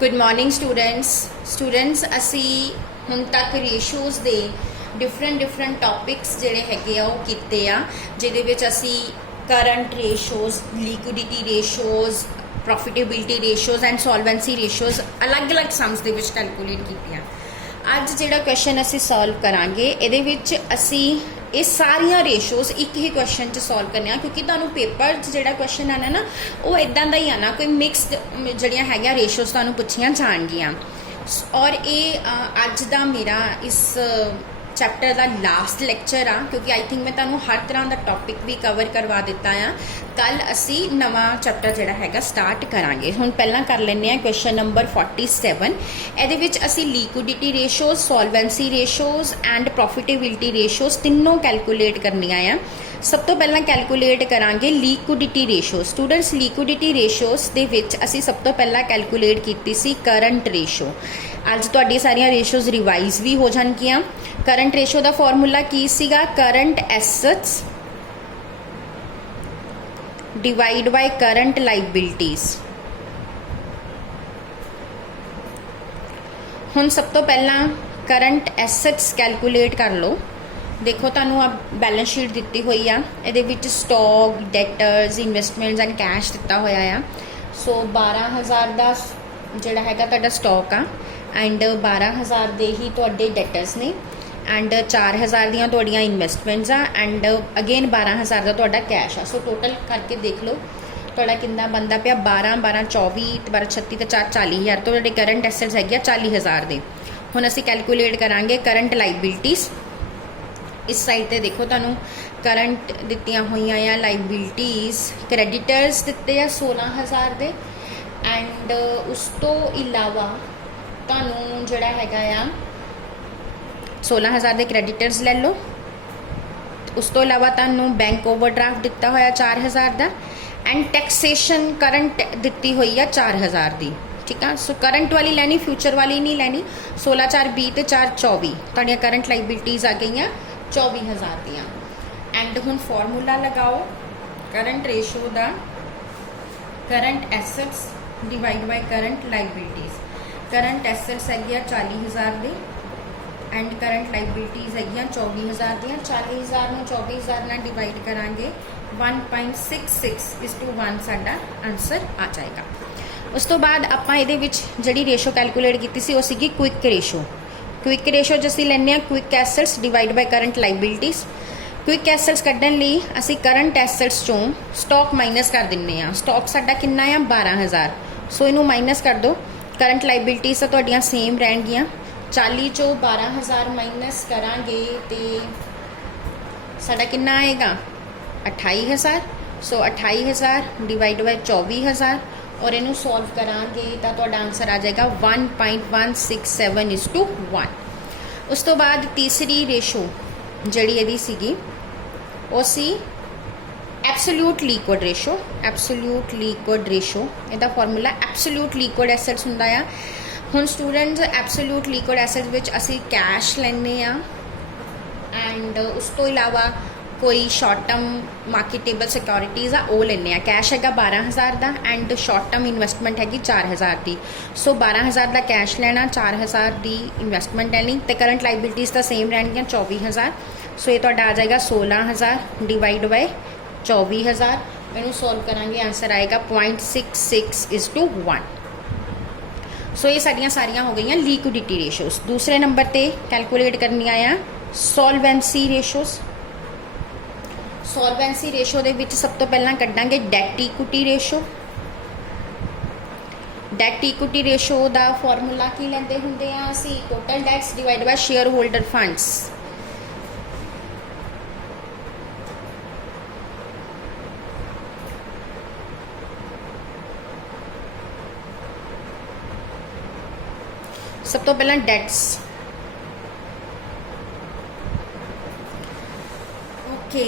Good morning students असी हुण तक रेशोज़ दे डिफरेंट टॉपिक्स जिहड़े हैगे आ वो कीते आ जिहदे विच असी current ratios liquidity ratios profitability ratios and solvency ratios अलग अलग सम्स दे विच कैलकुलेट कीतियां। अज जिहड़ा क्वेश्चन असी सॉल्व करांगे इहदे विच असी ये सारिया रेशोज़ एक ही क्वेश्चन च सॉल्व करने क्योंकि तुहानूं पेपर जो क्वेश्चन आना ना वो इदां दा ही आना, कोई मिक्सड जड़ियाँ है रेशोज़ तुहानूं पुछियां जाणगियां। और ये अज दा मेरा इस चैप्टर का लास्ट लैक्चर आ क्योंकि आई थिंक मैं तुहानूं हर तरह का टॉपिक भी कवर करवा दिता आ। कल असी नवा चैप्टर जिहड़ा हैगा स्टार्ट करांगे। हुण पहलां कर लैंदे आ क्वेश्चन नंबर 47। इहदे विच असी liquidity ratios, solvency ratios and profitability ratios तीनों कैलकुलेट करनियां आ। सब तो पहलां कैलकुलेट करांगे liquidity ratio. Students liquidity ratios दे विच असी सब तो पहलां कैलकुलेट कीती सी करंट रेशो। अज तुहाडी सारियां रेशोज़ रिवाइज भी हो जाणगियां। करंट रेशो का फॉर्मूला की सीगा? Current assets divide by current liabilities. हुण सब तो पहला करंट एसेट्स कैलकुलेट कर लो। देखो तुहानूं अब बैलेंस शीट दिती हुई आ, इहदे विच stock, debtors, investments and cash दिता होया आ। सो 12,000 का जिहड़ा हैगा तुहाडा स्टॉक आ एंड 12,000 दे ही तुहाडे डेटर्स ने एंड 4,000 दियां तुहाड़ियां इन्वेस्टमेंट्स आ एंड अगेन 12,000 का तुहाडा कैश आ। सो टोटल करके देख लो तुहाडा कितना बनदा पिया 12, 12, 24, 12, 36 ते 4, 40,000। तो तुहाडे करंट एसेट्स हैगे 40,000 दे। हुण असीं कैलकुलेट करांगे करंट लाइबिलिटीज़। इस साइड ते देखो तुहानूं करंट दित्तियां होईयां आ लाइबिलिटीज़। क्रेडिटर्स दिते आ 16,000 दे एंड उस तो इलावा तुहानूं जिहड़ा हैगा आ 16,000 के क्रेडिटर्स ले लो। उस तो इलावा तुहानूं बैंक ओवरड्राफ्ट दिता होया 4,000 का एंड टैक्सेशन करंट दिती हुई है 4,000 की। ठीक है, सो करंट वाली लैनी, फ्यूचर वाली नहीं लैनी। 16, 4, 20 ते 4, 24 तुहाडियां करंट लाइबिलिटीज़ आ गई 24,000 दियां। एंड हुण फॉर्मूला लगाओ करंट रेशो का। Current assets divide by current liabilities. Current assets है 40,000 दे एंड करंट लाइबिलिटीज़ है 24,000 दियां। 40,000 में 24,000 नाल डिवाइड करांगे 1.66:1 साडा आंसर आ जाएगा। उस तो बाद आपां इहदे विच जिहड़ी रेशो कैलकुलेट कीती सी वो सीगी क्विक रेशो। क्विक रेशो च असीं लैंदे आ quick assets divide by current liabilities. Quick assets कड्ढण लई असीं करंट एसेट्स चों स्टॉक माइनस कर दिंदे आ। स्टॉक साडा किन्ना आ 12,000। सो इनू माइनस कर दो। करंट लाइबिलिटीज़ तां तुहाडियां सेम रहणगियां। 40 चो 12,000 माइनस करांगे तो साडा किन्ना आएगा 28,000। सो 28,000 डिवाइड बाय 24,000 और इनू सॉल्व करांगे तो तुहाडा आंसर आ जाएगा 1.167:1। उस तो बाद तीसरी रेशो जिहड़ी इहदी सीगी वो सी absolute liquid ratio. Absolute liquid ratio इहदा फॉर्मूला एब्सोल्यूट लिक्विड एसेट्स हुंदा आ। हुण स्टूडेंट्स एब्सोल्यूट लिक्विड एसेट्स विच असी कैश लैंदे आ एंड उस तो इलावा कोई शॉर्ट टर्म मार्केटेबल सिक्योरिटीज़ आ वो लैंदे आ। कैश हैगा 12,000 का एंड शॉर्ट टर्म इन्वेस्टमेंट हैगी 4,000 की। सो 12,000 का कैश लेना, 4,000 की इन्वेस्टमेंट लैनी तो करंट लाइबिलिटीज़ तो सेम रहणगियां 24,000। सो ये तुहाडा आ जाएगा 16,000 डिवाइड बाय 24,000। इनू सॉल्व करांगे आंसर आएगा 0.66:1। सो ये सारियां हो गई लिक्विडिटी रेशोज़। दूसरे नंबर पर कैलकुलेट करनियां आ सॉल्वेंसी रेशोज़। सॉल्वेंसी रेशो दे विच सब तो पहला कड्डांगे debt equity ratio. Debt equity ratio का फॉर्मूला की लैंदे हुंदे आ असीं total debts divide by share holder funds. सब तो पहला डेट्स। ओके,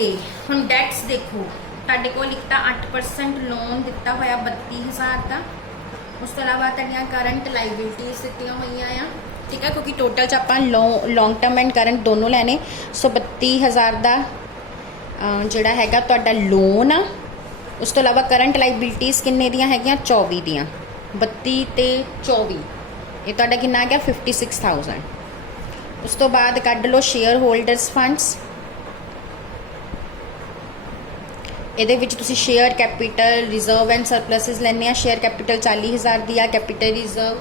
हम डेट्स देखो तुहाडे कोल लिखता 8% लोन दिता होया 32,000 का। उस तो इलावा तुहाडियां करंट लाइबिलिटीज़ दित्तियां होईयां आ। ठीक है, क्योंकि टोटल च आपां लॉन्ग टर्म एंड करंट दोनों लैने। सो 32,000 का जिहड़ा हैगा तुहाडा लोन आ। उस तो इलावा करंट लाइबिलिटीज़ किन्ने दियां हैगियां 24 दियां। 32 ਤੇ 24 ਇਹ ਤੁਹਾਡਾ ਕਿੰਨਾ ਆ ਗਿਆ 56,000। ਉਸ ਤੋਂ ਬਾਅਦ ਕੱਢ ਲਓ ਸ਼ੇਅਰ ਹੋਲਡਰਸ ਫੰਡਸ। ਇਹਦੇ ਵਿੱਚ ਤੁਸੀਂ ਸ਼ੇਅਰ ਕੈਪੀਟਲ ਰਿਜ਼ਰਵ ਐਂਡ ਸਰਪਲਸਿਸ ਲੈਣੇ ਆ। ਸ਼ੇਅਰ ਕੈਪੀਟਲ 40,000 ਦੀ ਆ, ਕੈਪੀਟਲ ਰਿਜ਼ਰਵ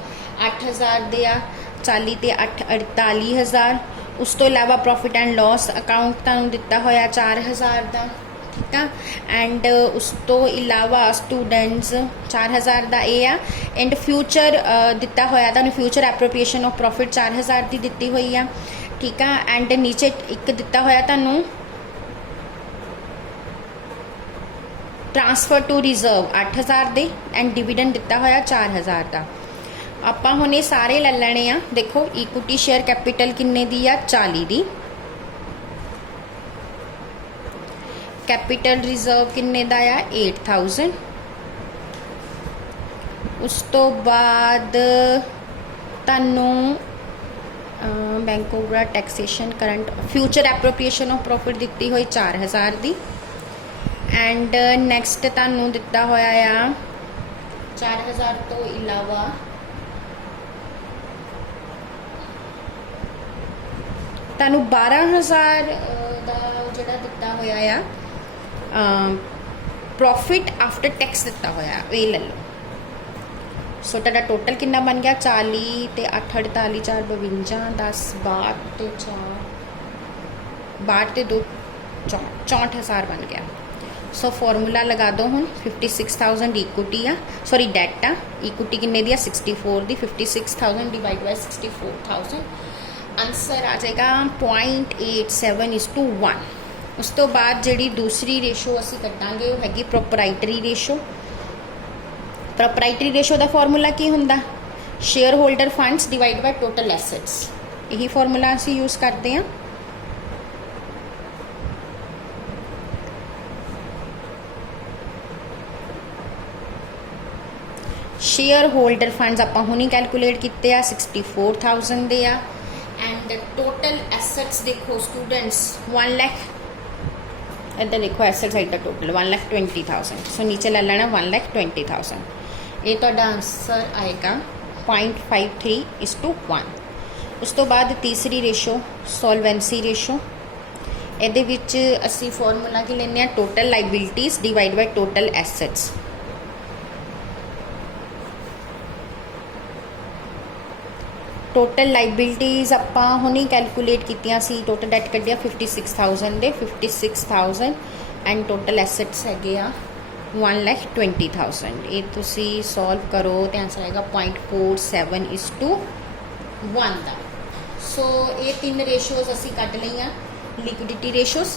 8,000 ਦੇ ਆ, 40 ਤੇ 8 48,000। ਉਸ ਤੋਂ ਇਲਾਵਾ ਪ੍ਰੋਫਿਟ ਐਂਡ ਲਾਸ ਅਕਾਊਂਟ ਤੁਹਾਨੂੰ ਦਿੱਤਾ ਹੋਇਆ 4,000 ਦਾ, ਠੀਕ ਆ। ਐਂਡ ਉਸ ਤੋਂ ਇਲਾਵਾ ਸਟੂਡੈਂਟਸ 4,000 ਦਾ ਇਹ ਆ। ਐਂਡ ਫਿਊਚਰ ਦਿੱਤਾ ਹੋਇਆ ਤੁਹਾਨੂੰ ਫਿਊਚਰ ਐਪਰੋਪ੍ਰੀਏਸ਼ਨ ਆਫ ਪ੍ਰੋਫਿਟ 4,000 ਦੀ ਦਿੱਤੀ ਹੋਈ ਆ, ਠੀਕ ਆ। ਐਂਡ ਨੀਚੇ ਇੱਕ ਦਿੱਤਾ ਹੋਇਆ ਤੁਹਾਨੂੰ ट्रांसफर टू रिजर्व 8,000 ਦੇ ਐਂਡ ਡਿਵੀਡੈਂਡ ਦਿੱਤਾ ਹੋਇਆ 4,000 ਦਾ। ਆਪਾਂ ਹੁਣ ਇਹ ਸਾਰੇ ਲੈ ਲੈਣੇ ਆ। ਦੇਖੋ ਇਕੁਇਟੀ ਸ਼ੇਅਰ ਕੈਪੀਟਲ ਕਿੰਨੇ ਦੀ ਆ 40 ਦੀ, ਕੈਪੀਟਲ ਰਿਜ਼ਰਵ ਕਿੰਨੇ ਦਾ ਆ 8,000। ਉਸ ਤੋਂ ਬਾਅਦ ਤੁਹਾਨੂੰ bank over taxation current future appropriation of profit ਦਿੱਤੀ ਹੋਈ 4,000 ਦੀ। ਐਂਡ ਨੈਕਸਟ ਤੁਹਾਨੂੰ ਦਿੱਤਾ ਹੋਇਆ ਆ 4,000 ਤੋਂ ਇਲਾਵਾ ਤੁਹਾਨੂੰ 12,000 ਦਾ ਜਿਹੜਾ ਦਿੱਤਾ ਹੋਇਆ ਆ ਪ੍ਰੋਫਿਟ ਆਫਟਰ ਟੈਕਸ ਦਿੱਤਾ ਹੋਇਆ, ਇਹ ਲੈ ਲਓ। ਸੋ ਤੁਹਾਡਾ ਟੋਟਲ ਕਿੰਨਾ ਬਣ ਗਿਆ 40 ਤੇ 8 48 4 52 10 62 ਤੇ 4 62 ਤੇ 2 64,000 बन गया। सो फॉर्मूला लगा दो हम 56,000 इक्विटी आ सॉरी डेट आ, इक्विटी किन्ने दी 64 दी, 56,000 डिवाइड बाय 64,000 आंसर आ जाएगा 0.87:1। उस तो बाद जिहड़ी दूसरी रेशो असी कट्टांगे वो हैगी प्रोपराइटरी रेशो। प्रोपराइटरी रेशो का फॉर्मूला की हुंदा share holder funds divide by total assets, यही फॉर्मूला असी यूज़ करते हैं। शेयर होल्डर फंड्स आपां हुणी कैलकुलेट किते आ 64,000 दे आ। एंड टोटल एसेट्स देखो स्टूडेंट्स 1 लाख, इधर देखो एसेट साइड का टोटल 1,20,000। सो नीचे ले लेना 1,20,000। ये तुहाडा आंसर आएगा 0.53:1। उस तो बाद तीसरी रेशो सॉल्वेंसी रेशो। ਇਹਦੇ ਵਿੱਚ ਅਸੀਂ ਫਾਰਮੂਲਾ ਕੀ ਲੈਂਦੇ ਆ total liabilities divide by total assets. Total liabilities आपां हुणी कैलकुलेट कीतियां सी। टोटल डेट कढ़िया 56,000 दे 56,000 एंड टोटल एसेट्स हैगे आ 1,20,000। ये तुसी सॉल्व करो तो आंसर आएगा 0.47:1 का। सो ये 3 रेशोज़ असी कट लईआं, liquidity ratios,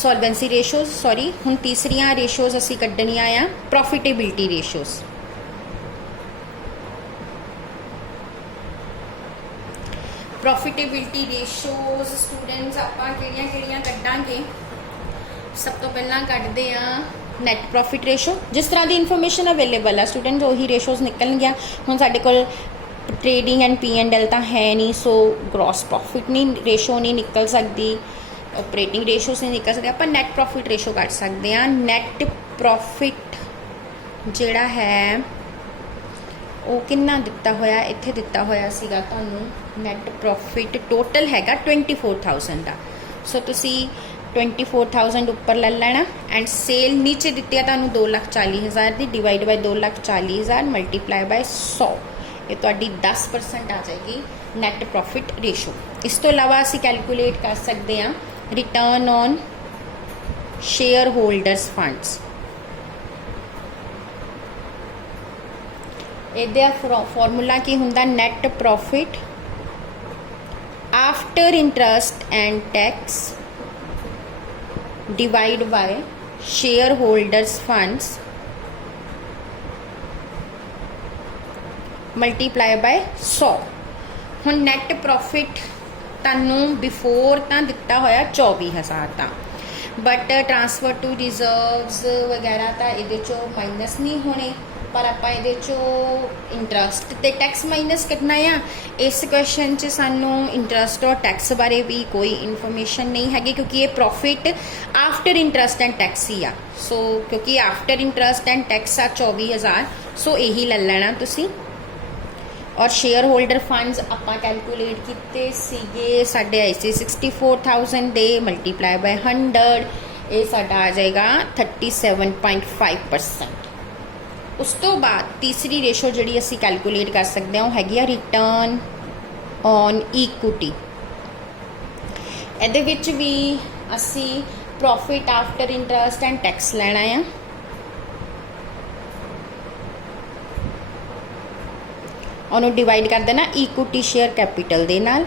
solvency ratios, sorry हुण तीसरियां रेशोज़ असी कड्ढणियां आ profitability ratios. Profitability ratios students आपां किहड़ियां कड्डांगे। सब तो पहला कड्ढदे आ नैट प्रॉफिट रेशो। जिस तरह की इन्फॉर्मेशन अवेलेबल है स्टूडेंट्स उही रेशोज़ निकल गया। हुण साडे कोल ट्रेडिंग एंड P&L तो है नहीं, सो ग्रॉस प्रॉफिट नहीं रेशो नहीं निकल सकती, ऑपरेटिंग रेशोज़ नहीं निकल सकते। आपां नैट प्रॉफिट रेशो कढ सकते हैं। नैट प्रॉफिट जिहड़ा है वो कितना दिता होया, इत्थे दिता होया सीगा तुहानूं नैट प्रॉफिट टोटल हैगा 24,000 का। सो तुसी 24,000 उपर ले लेना एंड सेल नीचे दिती है तुहानूं 2,40,000 की डिवाइड बाय 2,40,000 मल्टीप्लाई बाय 100। ये तुहाडी 10% आ जाएगी नैट प्रॉफिट रेशो। इस तो इलावा असी कैलकुलेट कर सकते हैं return on share holders funds. ਇਹਦਾ ਫਾਰਮੂਲਾ ਕੀ ਹੁੰਦਾ net profit after interest and tax divide by share holders funds multiply by 100। हुण नैट प्रॉफिट तुहानूं बिफोर तां दिता होया 24,000 का, बट ट्रांसफर टू रिजर्व्स वगैरह तो ये माइनस नहीं होने, पर आप ये इंटरस्ट तो टैक्स माइनस करना है। इस क्वेश्चन च सानू इंटरस्ट और टैक्स बारे भी कोई इन्फॉर्मेशन नहीं हैगी क्योंकि ये profit after interest and tax ही आ। सो क्योंकि आफ्टर इंटरस्ट एंड टैक्स आ 24,000 सो यही ले लेना तुसी। और शेयर होल्डर फंड्स आपां कैलकुलेट किते सीगे, साडे आए सी 64,000 दे मल्टीप्लाई बाय 100, ये साडा आ जाएगा 37.5%। उस तो बाद तीसरी रेशो जिहड़ी असीं कैलकुलेट कर सकते हैं वो हैगी आ रिटर्न ऑन इक्विटी। इहदे विच भी असीं profit after interest and tax लेना है। उन्होंने डिवाइड कर देना इक्विटी शेयर कैपिटल दे नाल,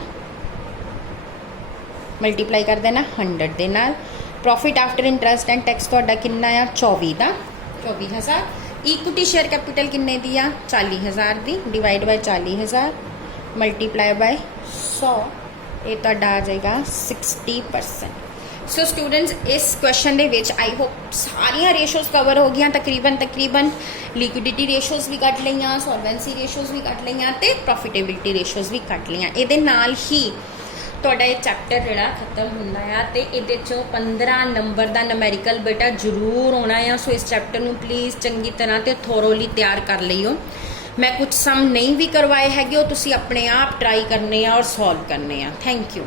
मल्टीप्लाई कर देना 100 दे नाल। Profit after interest and tax तुहाडा कितना आ 24,000। इक्विटी शेयर कैपिटल किन्ने दी आ 40,000 दी, डिवाइड बाय 40,000 मल्टीप्लाई बाय 100, ये तुहाडा आ जाएगा 60%। सो स्टूडेंट्स इस question they which I hope सारिया रेशोज़ कवर हो गई, तकरीबन लिक्विडिटी रेशोज़ भी कट लियाँ, सॉल्वेंसी रेशोज़ भी कट लियाँ ते प्रॉफिटेबिलिटी रेशोज़ भी कट लियाँ। ये नाल ही तुहाडा ये चैप्टर जिहड़ा खत्म हुंदा है ते इहदे चों 15 नंबर का नमैरिकल बेटा जरूर होना है। सो इस चैप्टर नूं प्लीज़ चंगी तरह ते थोरोली तैयार कर लियो। मैं कुछ सम नहीं भी करवाए हैगे, तुसीं अपने आप ट्राई करने और सॉल्व करने। Thank you.